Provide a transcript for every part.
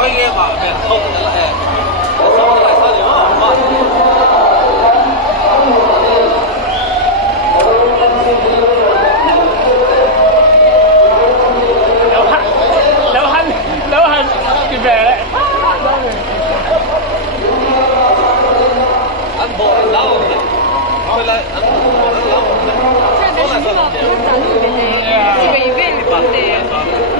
Có nghe bảo về không lại sao lại sao thì nó mà Nấu hành thì về đấy. ăn bò ăn lâu rồi thôi lại ăn bò ăn lâu现在是老公咱们这边水位不对。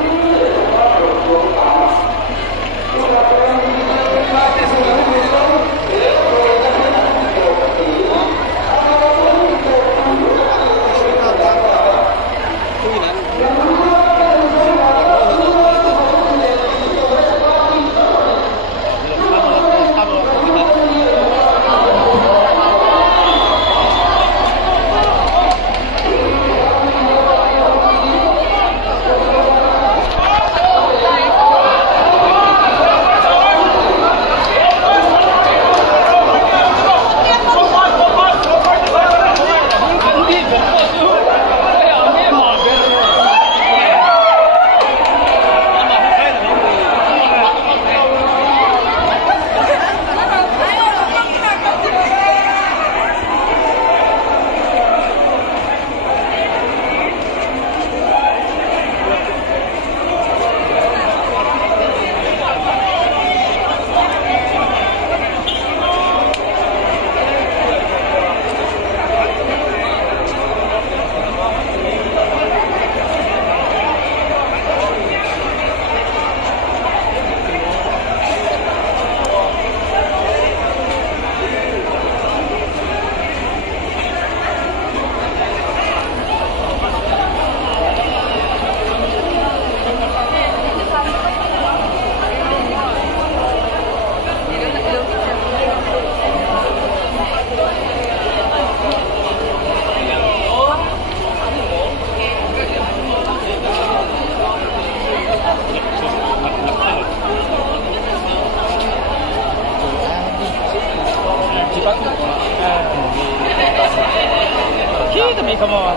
Kita may kamo.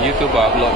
YouTube vlog